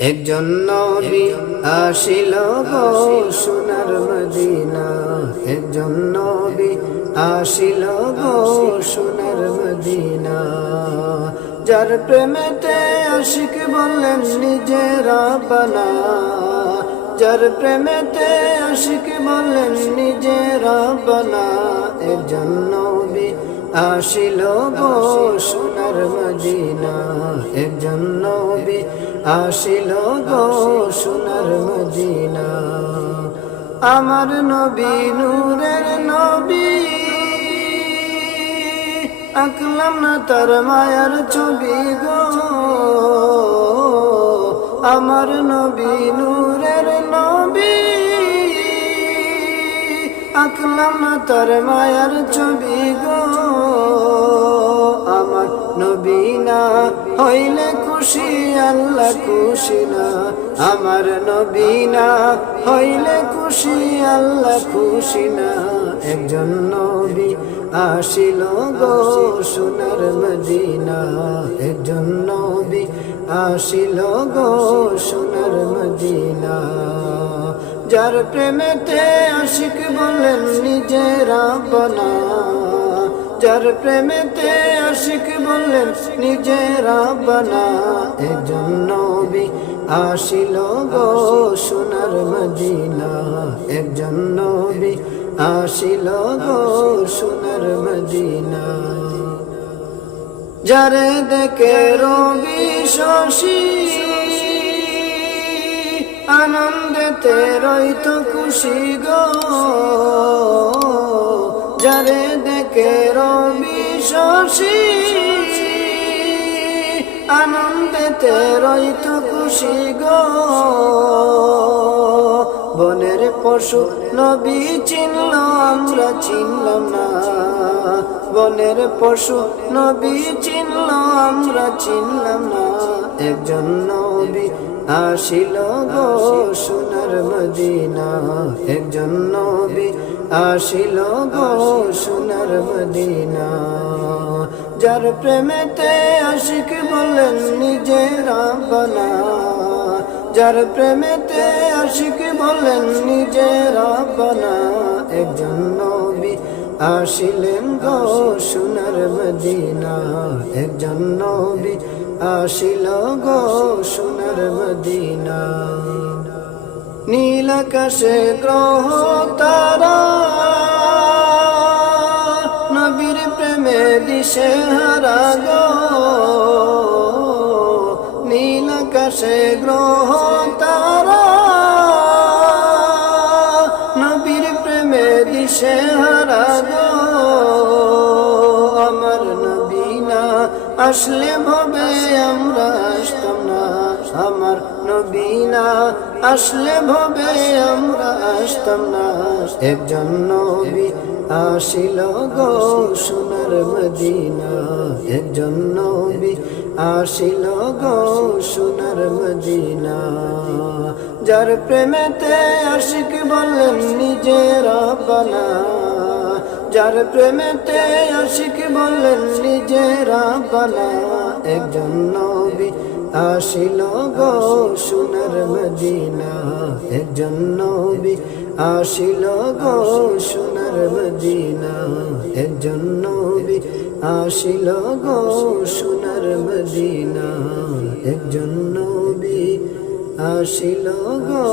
একজন নবী আসিল গো সোনার মদিনা। একজন নবী আসিল গো সোনার মদিনা। যার প্রেমেতে আশিক বললেন নিজেরা বানা। যার প্রেমেতে আশিক বললেন নিজেরা বানা। একজন নবী আসিল গো সোনার মদিনা। একজন নবী আসিল গো সোনার মদিনা। আমার নবী নূরের নবী। আঁকলাম না তার মায়ার ছবি গো। আমার নবী নূরের নবী। আঁকলাম না তার মায়ার ছবি গো। নবী না হইলে খুশি, আল্লাহ খুশি না। আমার নবী না হইলে খুশি, আল্লাহ খুশি না। একজন নবী আসিল গো সোনার মদিনা। একজন নবী আসিল গো সোনার মদিনা। যার প্রেমেতে আশিক বলেন, নিজেরা বনা যার প্রেমেতে আশিক বললেন, নিজেরা বনা একজন নবী আসিল গো সোনার মদিনা। একজন নবী আসিল গো সোনার মদিনা। যারে দেখে রবি শশী, আনন্দেতে রইত খুশি গো। যারে দেখে রবি শশী আনন্দেতে রইত খুশি গো। বনের পশু নবী চিনল, আমরা চিনলাম না। বনের পশু নবী চিনল, আমরা চিনলাম না। একজন নবী আসিল গো সোনার মদিনা। একজন নবী আসিল গো সোনার মদিনা। যার প্রেমেতে আশিক বললেন নিজেরা বনা যার প্রেমেতে আশিক বললেন নিজেরা বনা একজন নবী আসিলেন গো সোনার মদিনা। একজন নবী আসিল গো সোনার মদিনা। নীল আকাশে গ্রহ, তারা। নবীর প্রেমে দিশে হারা গো। নীল আকাশে গ্রহ, তারা। নবীর প্রেমে দিশে হারা আসলে ভবে আমরা আসতাম না। আমার নবীনা আসলে ভবে আমরা আসতাম না। একজন নবী আসিল গো সোনার মদিনা। একজন নবী আসিল গো সোনার মদিনা। যার প্রেমেতে আশিক বললেন নিজেরা বানা যার প্রেমেতে আশিক বললেন নিজেরা বানা একজন নবী আসিল গো সোনার মদিনা। একজন নবী আসিল গো সোনার মদিনা। একজন নবী আসিল গো সোনার মদিনা। একজন নবী আসিল গো